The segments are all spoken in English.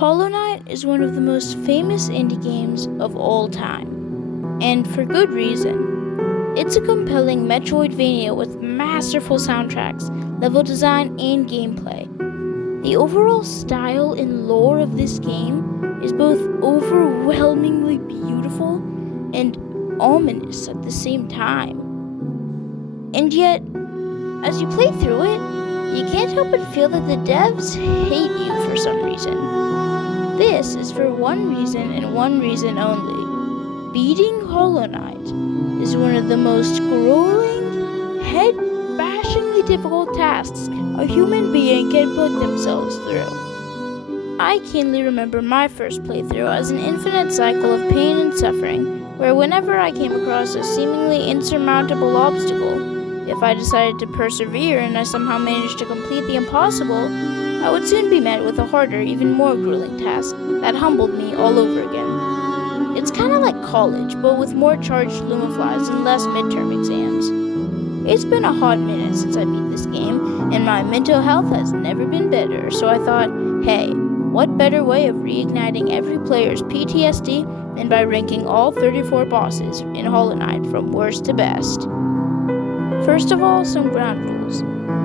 Hollow Knight is one of the most famous indie games of all time, and for good reason. It's a compelling Metroidvania with masterful soundtracks, level design, and gameplay. The overall style and lore of this game is both overwhelmingly beautiful and ominous at the same time. And yet, as you play through it, you can't help but feel that the devs hate you for some reason. This is for one reason and one reason only. Beating Hollow Knight is one of the most grueling, head-bashingly difficult tasks a human being can put themselves through. I keenly remember my first playthrough as an infinite cycle of pain and suffering, where whenever I came across a seemingly insurmountable obstacle, if I decided to persevere and I somehow managed to complete the impossible, I would soon be met with a harder, even more grueling task that humbled me all over again. It's kind of like college, but with more charged Lumaflies and less midterm exams. It's been a hot minute since I beat this game, and my mental health has never been better, so I thought, hey, what better way of reigniting every player's PTSD than by ranking all 34 bosses in Hollow Knight from worst to best. First of all, some ground rules.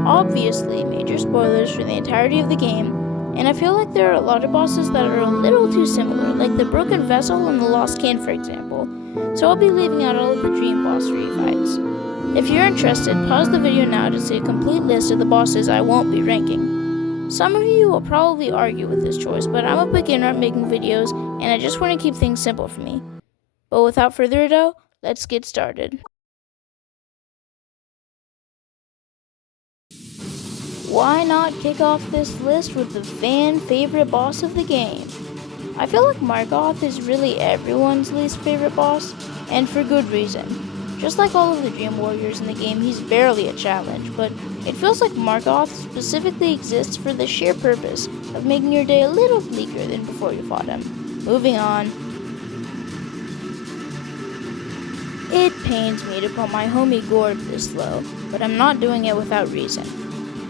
Obviously, major spoilers for the entirety of the game, and I feel like there are a lot of bosses that are a little too similar, like the Broken Vessel and the Lost Kin, for example, so I'll be leaving out all of the Dream Boss refights. If you're interested, pause the video now to see a complete list of the bosses I won't be ranking. Some of you will probably argue with this choice, but I'm a beginner at making videos, and I just want to keep things simple for me. But without further ado, let's get started. Why not kick off this list with the fan favorite boss of the game? I feel like Margoth is really everyone's least favorite boss, and for good reason. Just like all of the Dream Warriors in the game, he's barely a challenge, but it feels like Margoth specifically exists for the sheer purpose of making your day a little bleaker than before you fought him. Moving on. It pains me to put my homie Gorb this low, but I'm not doing it without reason.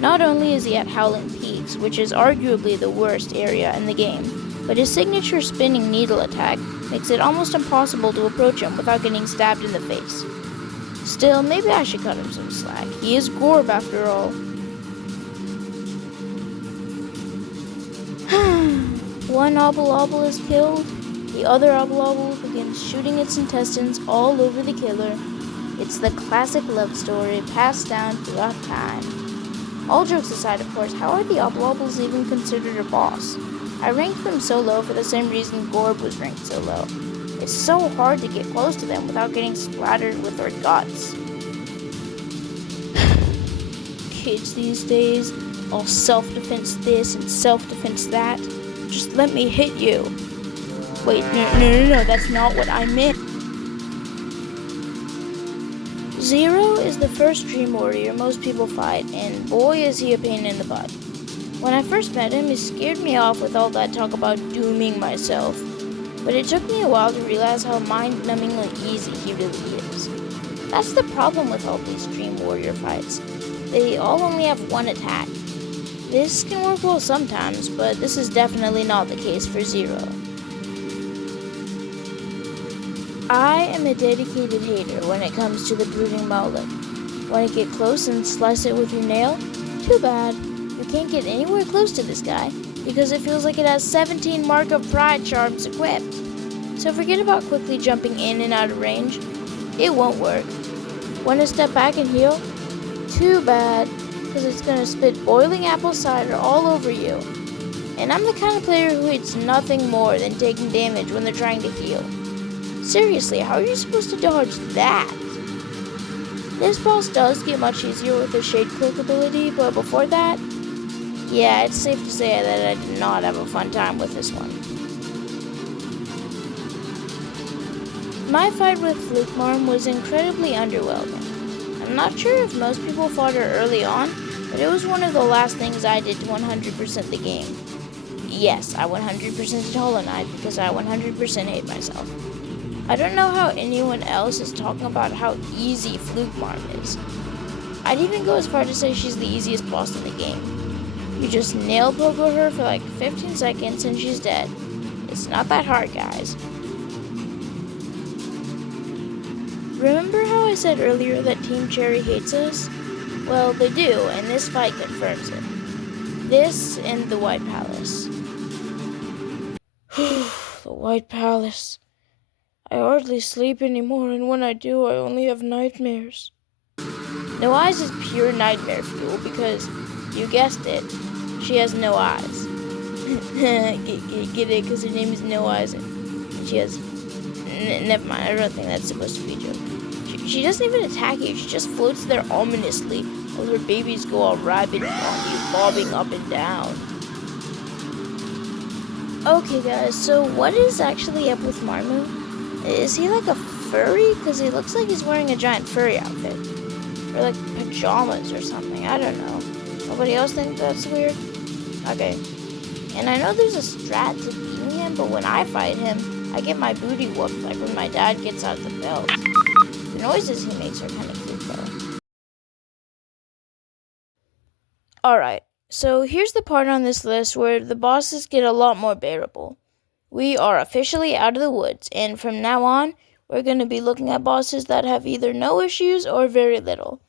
Not only is he at Howling Peaks, which is arguably the worst area in the game, but his signature spinning needle attack makes it almost impossible to approach him without getting stabbed in the face. Still, maybe I should cut him some slack. He is Gorb after all. One Obble is killed, the other Obble begins shooting its intestines all over the killer. It's the classic love story passed down throughout time. All jokes aside, of course, how are the Obble even considered a boss? I ranked them so low for the same reason Gorb was ranked so low. It's so hard to get close to them without getting splattered with their guts. Kids these days, all self-defense this and self-defense that. Just let me hit you. Wait, no, that's not what I meant. Zero is the first Dream Warrior most people fight, and boy is he a pain in the butt. When I first met him, he scared me off with all that talk about dooming myself, but it took me a while to realize how mind-numbingly easy he really is. That's the problem with all these Dream Warrior fights. They all only have one attack. This can work well sometimes, but this is definitely not the case for Zero. I am a dedicated hater when it comes to the Brooding Moloch. Want to get close and slice it with your nail? Too bad. You can't get anywhere close to this guy, because it feels like it has 17 Mark of Pride charms equipped. So forget about quickly jumping in and out of range. It won't work. Want to step back and heal? Too bad, because it's going to spit boiling apple cider all over you. And I'm the kind of player who hates nothing more than taking damage when they're trying to heal. Seriously, how are you supposed to dodge that? This boss does get much easier with his Shade Cloak ability, but before that, yeah, it's safe to say that I did not have a fun time with this one. My fight with Flukemarm was incredibly underwhelming. I'm not sure if most people fought her early on, but it was one of the last things I did to 100% the game. Yes, I 100%'d Hollow Knight because I 100% hate myself. I don't know how anyone else is talking about how easy Flukemarm is. I'd even go as far to say she's the easiest boss in the game. You just nail pogo her for like 15 seconds and she's dead. It's not that hard, guys. Remember how I said earlier that Team Cherry hates us? Well, they do, and this fight confirms it. This and the White Palace. The White Palace. I hardly sleep anymore, and when I do, I only have nightmares. No Eyes is pure nightmare fuel because, you guessed it, she has no eyes. Get it? Because her name is No Eyes and she has... never mind, I don't think that's supposed to be a joke. She doesn't even attack you, she just floats there ominously while her babies go all rabid on you, bobbing up and down. Okay guys, so what is actually up with Marmu? Is he like a furry? Because he looks like he's wearing a giant furry outfit. Or like pajamas or something, I don't know. Nobody else think that's weird? Okay. And I know there's a strat to beating him, but when I fight him, I get my booty whooped like when my dad gets out of the belt. The noises he makes are kind of cute though. Alright, so here's the part on this list where the bosses get a lot more bearable. We are officially out of the woods, and from now on, we're going to be looking at bosses that have either no issues or very little.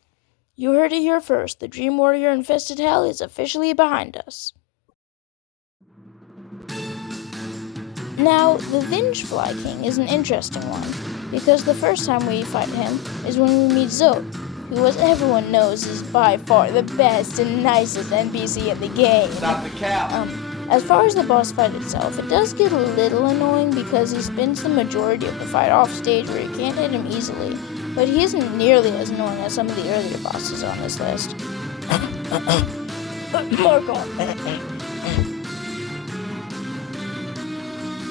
You heard it here first, the Dream Warrior Infested Hell is officially behind us. Now, the Vengefly King is an interesting one, because the first time we fight him is when we meet Zote, who, as everyone knows, is by far the best and nicest NPC in the game. Stop the cap! As far as the boss fight itself, it does get a little annoying because he spends the majority of the fight off stage where you can't hit him easily, but he isn't nearly as annoying as some of the earlier bosses on this list. Mark off.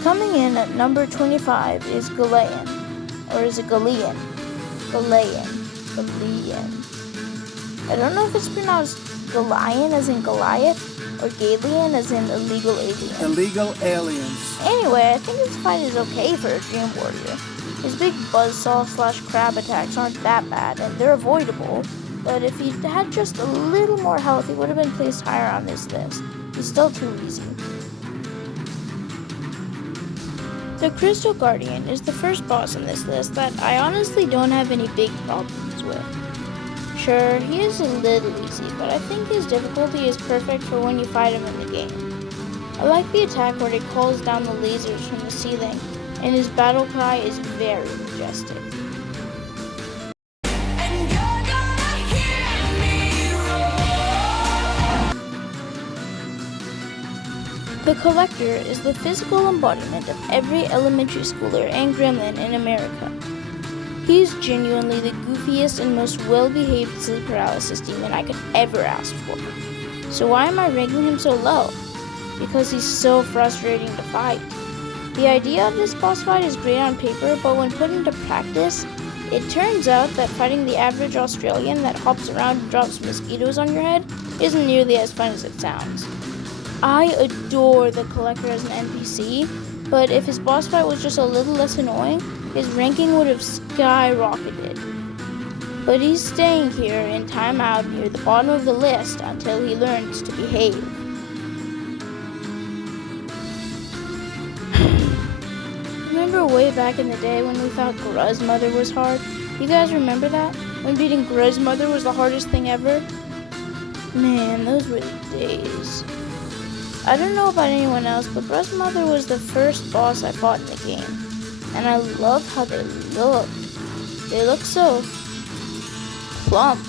Coming in at number 25 is Galean. Or is it Galean? Galean. I don't know if it's pronounced Galean as in Goliath, or Galean as in illegal alien. Illegal aliens. Anyway, I think this fight is okay for a Dream Warrior. His big buzzsaw/crab attacks aren't that bad, and they're avoidable, but if he had just a little more health, he would have been placed higher on this list. He's still too easy. The Crystal Guardian is the first boss on this list that I honestly don't have any big problems with. Sure, he is a little easy, but I think his difficulty is perfect for when you fight him in the game. I like the attack where he calls down the lasers from the ceiling, and his battle cry is very majestic. And you're gonna hear me roar. The Collector is the physical embodiment of every elementary schooler and gremlin in America. He's genuinely the goofiest and most well-behaved sleep paralysis demon I could ever ask for. So why am I ranking him so low? Because he's so frustrating to fight. The idea of this boss fight is great on paper, but when put into practice, it turns out that fighting the average Australian that hops around and drops mosquitoes on your head isn't nearly as fun as it sounds. I adore the Collector as an NPC, but if his boss fight was just a little less annoying, his ranking would have skyrocketed. But he's staying here in timeout near the bottom of the list until he learns to behave. Remember way back in the day when we thought Gruz Mother was hard? You guys remember that? When beating Gruz Mother was the hardest thing ever? Man, those were the days. I don't know about anyone else, but Gruz Mother was the first boss I fought in the game. And I love how they look. They look so plump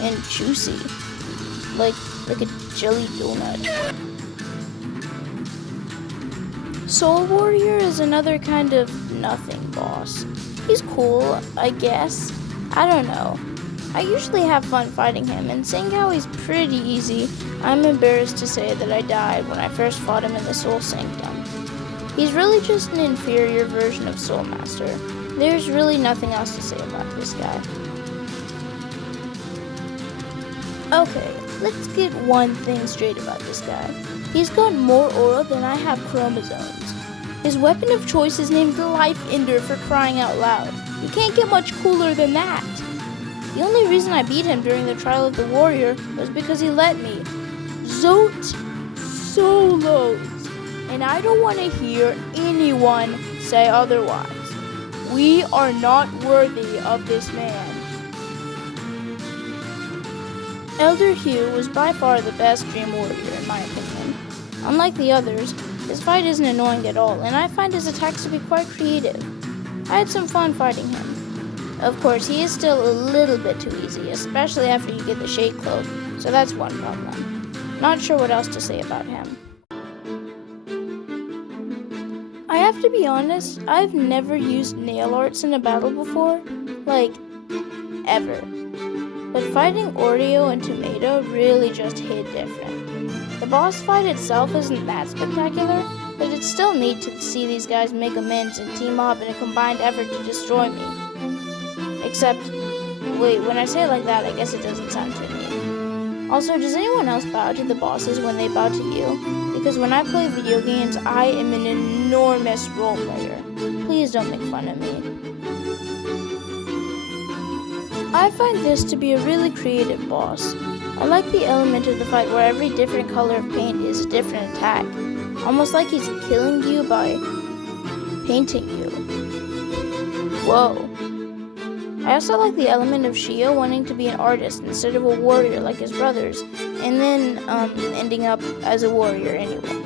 and juicy, like a jelly donut. Soul Warrior is another kind of nothing boss. He's cool, I guess. I don't know. I usually have fun fighting him, and seeing how he's pretty easy, I'm embarrassed to say that I died when I first fought him in the Soul Sanctum. He's really just an inferior version of Soul Master. There's really nothing else to say about this guy. Okay, let's get one thing straight about this guy. He's got more aura than I have chromosomes. His weapon of choice is named the Life Ender, for crying out loud. You can't get much cooler than that. The only reason I beat him during the Trial of the Warrior was because he let me. Zote solos, and I don't want to hear anyone say otherwise. We are not worthy of this man. Elder Hugh was by far the best Dream Warrior in my opinion. Unlike the others, his fight isn't annoying at all, and I find his attacks to be quite creative. I had some fun fighting him. Of course, he is still a little bit too easy, especially after you get the Shade Cloak, so that's one problem. Not sure what else to say about him. I have to be honest, I've never used nail arts in a battle before, like, ever. But fighting Oreo and Tomato really just hit different. The boss fight itself isn't that spectacular, but it's still neat to see these guys make amends and team up in a combined effort to destroy me. Except, wait, when I say it like that, I guess it doesn't sound too neat. Also, does anyone else bow to the bosses when they bow to you? Because when I play video games, I am an enormous role player. Please don't make fun of me. I find this to be a really creative boss. I like the element of the fight where every different color of paint is a different attack. Almost like he's killing you by painting you. Whoa. I also like the element of Shio wanting to be an artist instead of a warrior like his brothers, and then ending up as a warrior anyway.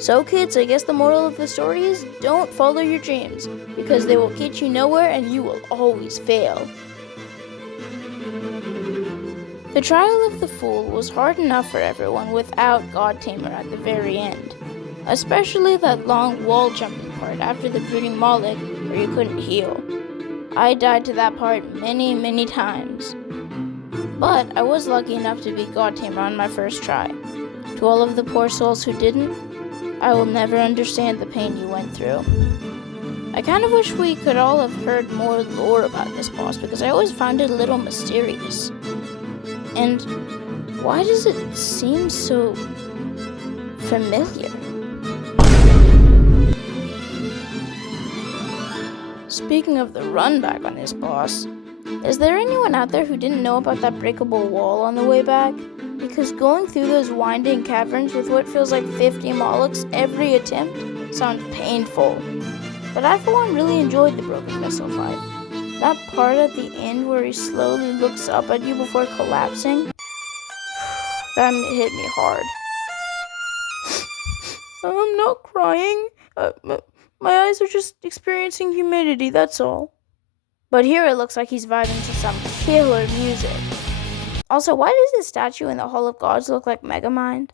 So kids, I guess the moral of the story is don't follow your dreams, because they will get you nowhere and you will always fail. The trial of the Fool was hard enough for everyone without God Tamer at the very end, especially that long wall jumping part after the Brooding Moloch where you couldn't heal. I died to that part many times. But I was lucky enough to beat God Tamer on my first try. To all of the poor souls who didn't, I will never understand the pain you went through. I kind of wish we could all have heard more lore about this boss because I always found it a little mysterious. And why does it seem so familiar? Speaking of the run back on this boss, is there anyone out there who didn't know about that breakable wall on the way back? Because going through those winding caverns with what feels like 50 Molochs every attempt sounds painful. But I for one really enjoyed the broken missile fight. That part at the end where he slowly looks up at you before collapsing, that hit me hard. I'm not crying. My eyes are just experiencing humidity, that's all. But here it looks like he's vibing to some killer music. Also, why does the statue in the Hall of Gods look like Megamind?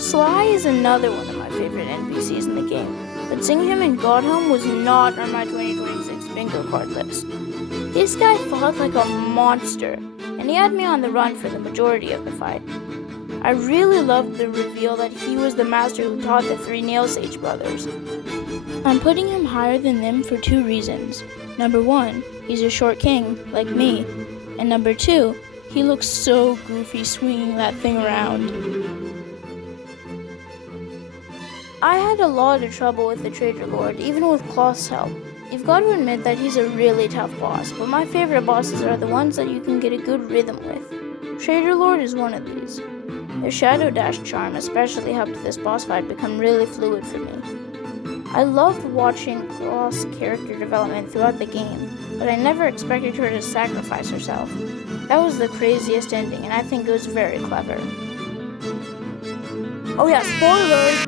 Sly is another one of my favorite NPCs in the game, but seeing him in Godhome was not on my 2026 bingo card list. This guy fought like a monster, and he had me on the run for the majority of the fight. I really loved the reveal that he was the master who taught the three Nail Sage brothers. I'm putting him higher than them for two reasons. Number one, he's a short king, like me. And number two, he looks so goofy swinging that thing around. I had a lot of trouble with the Trader Lord, even with Cloth's help. You've got to admit that he's a really tough boss, but my favorite bosses are the ones that you can get a good rhythm with. Trader Lord is one of these. The Shadow Dash charm especially helped this boss fight become really fluid for me. I loved watching Cloth's character development throughout the game, but I never expected her to sacrifice herself. That was the craziest ending, and I think it was very clever. Oh yeah, spoiler!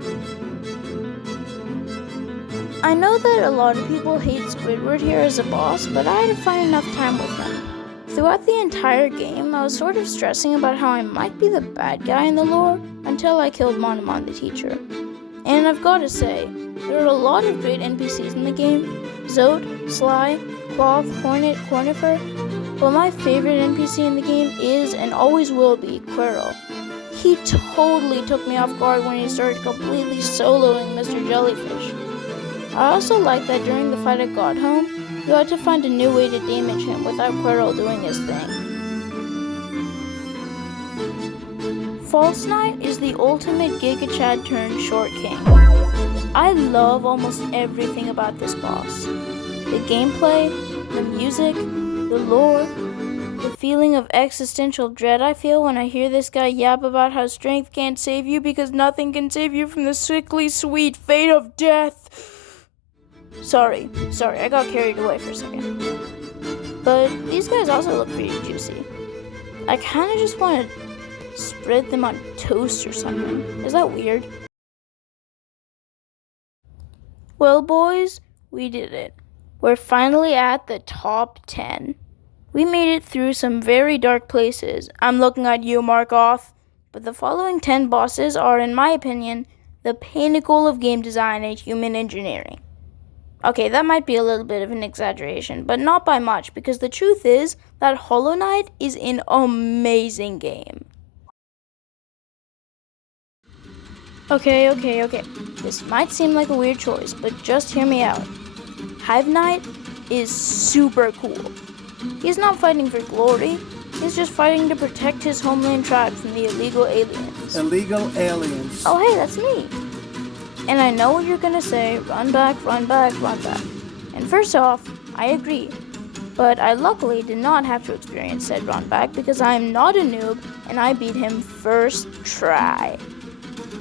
I know that a lot of people hate Squidward here as a boss, but I had to find enough time with him. Throughout the entire game, I was sort of stressing about how I might be the bad guy in the lore until I killed Monomon the teacher. And I've got to say, there are a lot of great NPCs in the game. Zote, Sly, Cloth, Hornet, Cornifer. But my favorite NPC in the game is and always will be Quirrell. He totally took me off guard when he started completely soloing Mr. Jellyfish. I also like that during the fight at Godhome, you had to find a new way to damage him without Quirrell doing his thing. False Knight is the ultimate Giga Chad turned short king. I love almost everything about this boss. The gameplay, the music, the lore, the feeling of existential dread I feel when I hear this guy yap about how strength can't save you because nothing can save you from the sickly sweet fate of death. Sorry, I got carried away for a second. But these guys also look pretty juicy. I kind of just want to spread them on toast or something. Is that weird? Well, boys, we did it. We're finally at the top 10. We made it through some very dark places. I'm looking at you, Markov. But the following 10 bosses are, in my opinion, the pinnacle of game design and human engineering. Okay, that might be a little bit of an exaggeration, but not by much, because the truth is that Hollow Knight is an amazing game. Okay. This might seem like a weird choice, but just hear me out. Hive Knight is super cool. He's not fighting for glory. He's just fighting to protect his homeland tribe from the illegal aliens. Illegal aliens. Oh, hey, that's me. And I know what you're gonna say, run back. And first off, I agree. But I luckily did not have to experience said run back because I am not a noob and I beat him first try.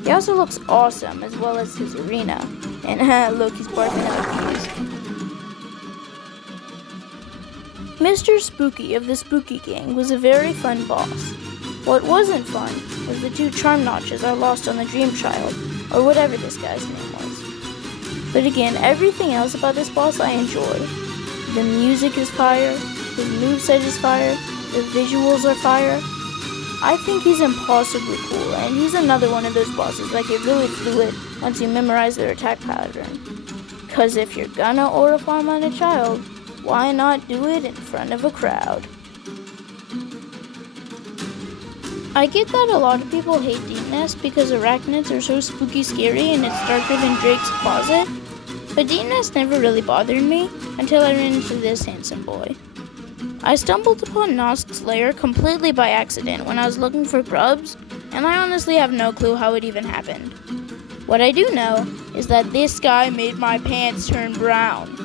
He also looks awesome as well as his arena. And look, he's barking out keys. Mr. Spooky of the Spooky Gang was a very fun boss. What wasn't fun was the 2 charm notches I lost on the Dream Child, or whatever this guy's name was. But again, everything else about this boss I enjoy. The music is fire, his moveset is fire, the visuals are fire. I think he's impossibly cool, and he's another one of those bosses that get really fluid once you memorize their attack pattern. Cause if you're gonna aura farm on a child, why not do it in front of a crowd? I get that a lot of people hate Deep Nest because arachnids are so spooky scary and it's darker than Drake's closet, but Deep Nest never really bothered me until I ran into this handsome boy. I stumbled upon Nosk's lair completely by accident when I was looking for grubs, and I honestly have no clue how it even happened. What I do know is that this guy made my pants turn brown.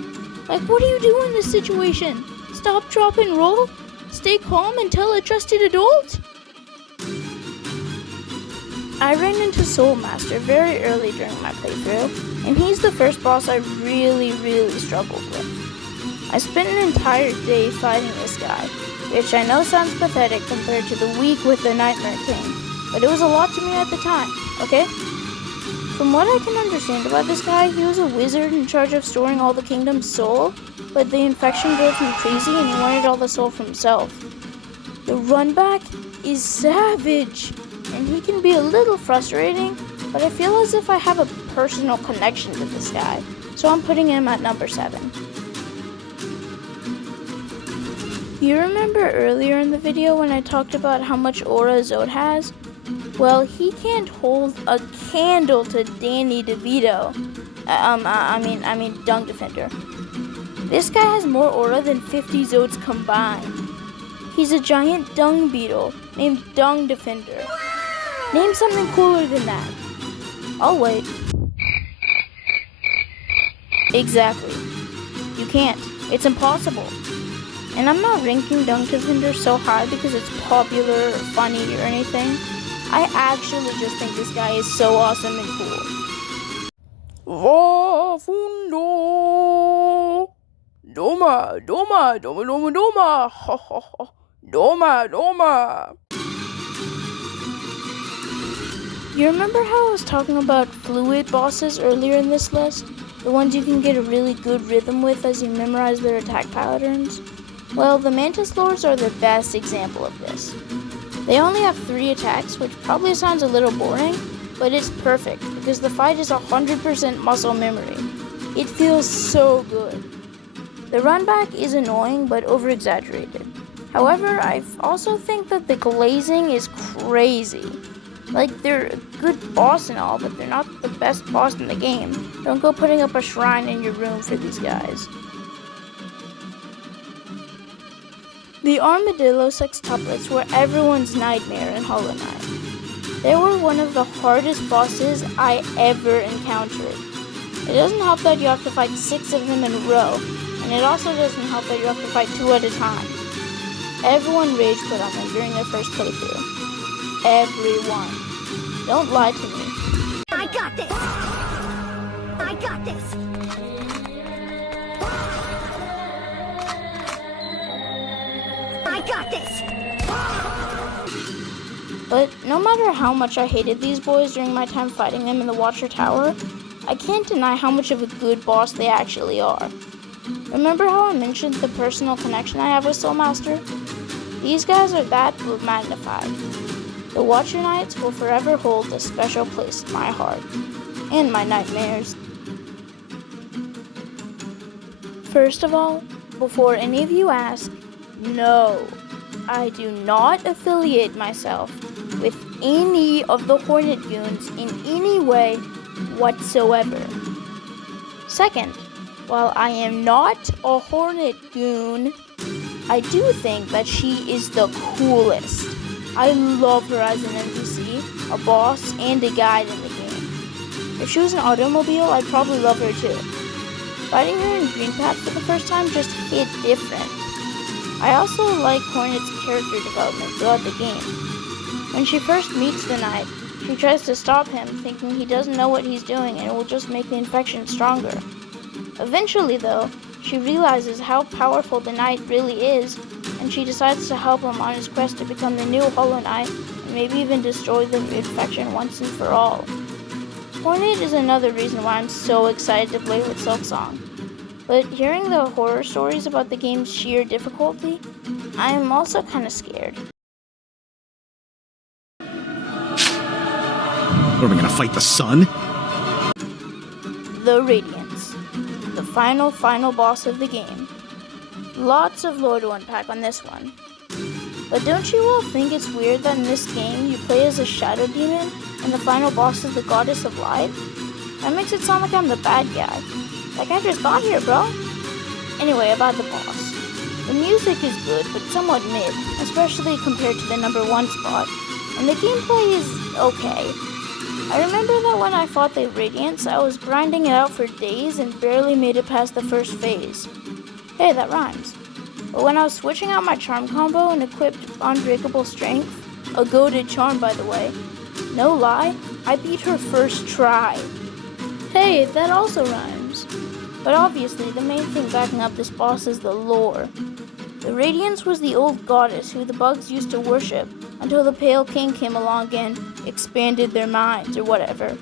Like, what do you do in this situation? Stop, drop, and roll? Stay calm and tell a trusted adult? I ran into Soul Master very early during my playthrough, and he's the first boss I really struggled with. I spent an entire day fighting this guy, which I know sounds pathetic compared to the week with the Nightmare King, but it was a lot to me at the time, okay? From what I can understand about this guy, he was a wizard in charge of storing all the kingdom's soul, but the infection drove him crazy and he wanted all the soul for himself. The run back is savage, and he can be a little frustrating, but I feel as if I have a personal connection with this guy, so I'm putting him at number 7. You remember earlier in the video when I talked about how much aura Zod has? Well, he can't hold a candle to Danny DeVito. I mean Dung Defender. This guy has more aura than 50 Zods combined. He's a giant dung beetle named Dung Defender. Name something cooler than that. I'll wait. Exactly. You can't. It's impossible. And I'm not ranking Dung Defender so high because it's popular or funny or anything. I actually just think this guy is so awesome and cool. Vafundo! Doma! Ha ha ha! Doma! You remember how I was talking about fluid bosses earlier in this list? The ones you can get a really good rhythm with as you memorize their attack patterns? Well, the Mantis Lords are the best example of this. They only have 3 attacks, which probably sounds a little boring, but it's perfect because the fight is 100% muscle memory. It feels so good. The run back is annoying but over-exaggerated. However, I also think that the glazing is crazy. Like, they're a good boss and all, but they're not the best boss in the game. Don't go putting up a shrine in your room for these guys. The armadillo sextuplets were everyone's nightmare in Hollow Knight. They were one of the hardest bosses I ever encountered. It doesn't help that you have to fight 6 of them in a row, and it also doesn't help that you have to fight 2 at a time. Everyone rage quit on them during their first playthrough. Everyone. Don't lie to me. I got this! I got this! I got this! But no matter how much I hated these boys during my time fighting them in the Watcher Tower, I can't deny how much of a good boss they actually are. Remember how I mentioned the personal connection I have with Soulmaster? These guys are that but magnified. The Watcher Knights will forever hold a special place in my heart, and my nightmares. First of all, before any of you ask, no, I do not affiliate myself with any of the Hornet Goons in any way whatsoever. Second, while I am not a Hornet Goon, I do think that she is the coolest. I love her as an NPC, a boss, and a guide in the game. If she was an automobile, I'd probably love her too. Fighting her in Green Path for the first time just hit different. I also like Hornet's character development throughout the game. When she first meets the Knight, she tries to stop him, thinking he doesn't know what he's doing and it will just make the infection stronger. Eventually, though, she realizes how powerful the Knight really is, and she decides to help him on his quest to become the new Hollow Knight and maybe even destroy the infection once and for all. Hornet is another reason why I'm so excited to play with Silksong. But hearing the horror stories about the game's sheer difficulty, I am also kind of scared. What, are we gonna fight the sun? The Radiance, the final boss of the game. Lots of lore to unpack on this one. But don't you all think it's weird that in this game you play as a shadow demon and the final boss is the goddess of light? That makes it sound like I'm the bad guy. Like I just got here, bro. Anyway, about the boss. The music is good, but somewhat mid, especially compared to the number 1 spot, and the gameplay is okay. I remember that when I fought the Radiance, I was grinding it out for days and barely made it past the first phase. Hey, that rhymes. But when I was switching out my charm combo and equipped Unbreakable Strength, a goated charm by the way, no lie, I beat her first try. Hey, that also rhymes. But obviously, the main thing backing up this boss is the lore. The Radiance was the old goddess who the bugs used to worship until the Pale King came along and expanded their minds or whatever.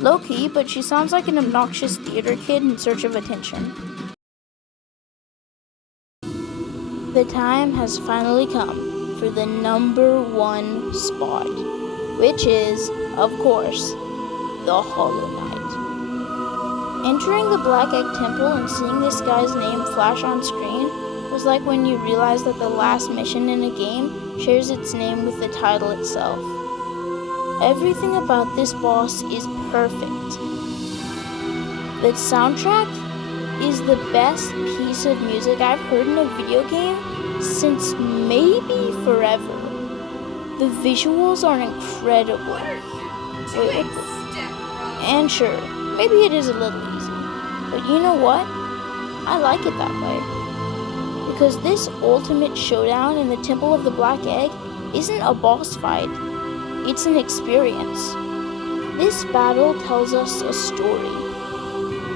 Low-key, but she sounds like an obnoxious theater kid in search of attention. The time has finally come for the number 1 spot, which is, of course, the Hollow Knight. Entering the Black Egg Temple and seeing this guy's name flash on screen was like when you realize that the last mission in a game shares its name with the title itself. Everything about this boss is perfect. The soundtrack is the best piece of music I've heard in a video game since maybe forever. The visuals are incredible. Wait. And sure, maybe it is a little easy, but you know what? I like it that way. Because this ultimate showdown in the Temple of the Black Egg isn't a boss fight, it's an experience. This battle tells us a story.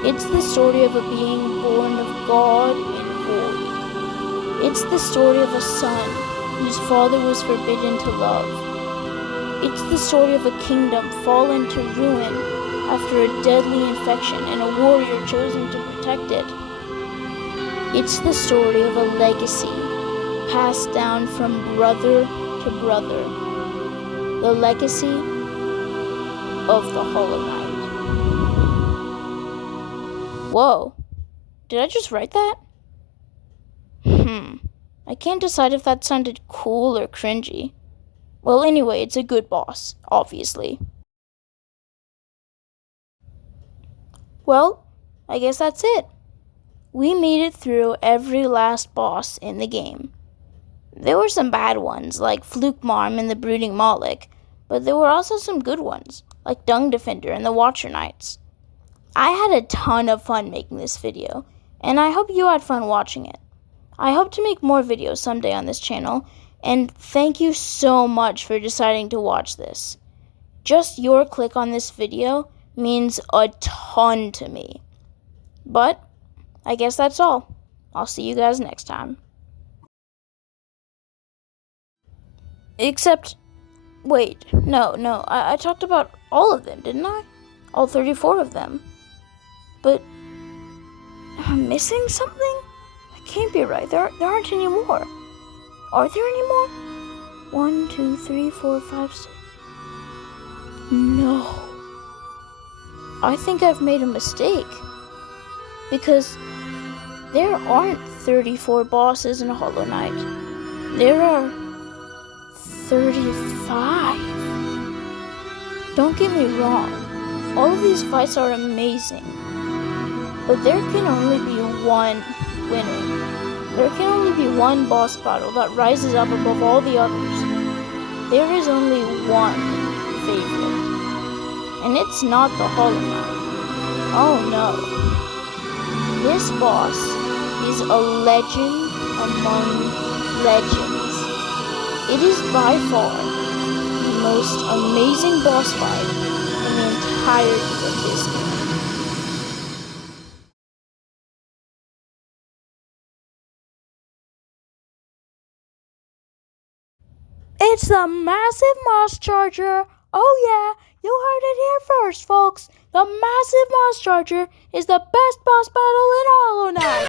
It's the story of a being born of God and void. It's the story of a son whose father was forbidden to love. It's the story of a kingdom fallen to ruin after a deadly infection and a warrior chosen to protect it. It's the story of a legacy passed down from brother to brother. The legacy of the Hollow Knight. Whoa, did I just write that? I can't decide if that sounded cool or cringy. Well, anyway, it's a good boss, obviously. Well, I guess that's it. We made it through every last boss in the game. There were some bad ones, like Fluke Marm and the Brooding Moloch, but there were also some good ones, like Dung Defender and the Watcher Knights. I had a ton of fun making this video, and I hope you had fun watching it. I hope to make more videos someday on this channel, and thank you so much for deciding to watch this. Just your click on this video means a ton to me. But I guess that's all. I'll see you guys next time. Except, wait, no, I talked about all of them, didn't I? All 34 of them. But am I missing something? That can't be right. There aren't any more. Are there any more? 1, 2, 3, 4, 5, 6. No. I think I've made a mistake. Because there aren't 34 bosses in Hollow Knight. There are 35. Don't get me wrong. All of these fights are amazing. But there can only be one winner. There can only be one boss battle that rises up above all the others. There is only one favorite. And it's not the Hollow Knight. Oh no. This boss is a legend among legends. It is by far the most amazing boss fight in the entirety of this game. It's the Massive Moss Charger. Oh yeah, you heard it here first, folks. The Massive Moss Charger is the best boss battle in Hollow Knight.